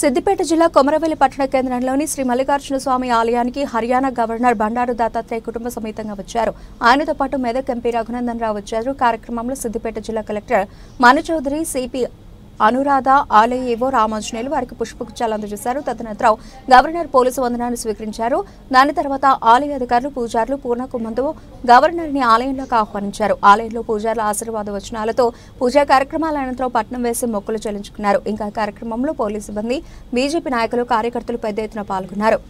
సిద్దిపేట జిల్లా కొమరవెల్లి పట్టణ కేంద్రంలోని శ్రీ మల్లికార్జున స్వామి ఆలయానికి హర్యానా గవర్నర్ బండారు దత్తాత్రేయ కుటుంబ సమేతంగా వచ్చారు. ఆయనతో పాటు మెదక్ ఎంపీ రఘునందన్ రావు వచ్చారు. కార్యక్రమంలో సిద్దిపేట జిల్లా కలెక్టర్ మను చౌదరి, సిపి అనురాధ, ఆలయ ఏవో రామాంజనేయులు వారికి పుష్పగుచ్చాలు అందజేశారు. తదనంతరం గవర్నర్ పోలీసు వందనాన్ని స్వీకరించారు. దాని తర్వాత ఆలయ అధికారులు, పూజారులు పూర్ణకుంభంతో గవర్నర్ ని ఆలయంలోకి ఆహ్వానించారు. ఆలయంలో పూజారుల ఆశీర్వాద వచనాలతో పూజా కార్యక్రమాల అనంతరం పట్నం వేసి మొక్కులు చెల్లించుకున్నారు. ఇంకా కార్యక్రమంలో పోలీసు సిబ్బంది, బీజేపీ నాయకులు, కార్యకర్తలు పెద్ద ఎత్తున పాల్గొన్నారు.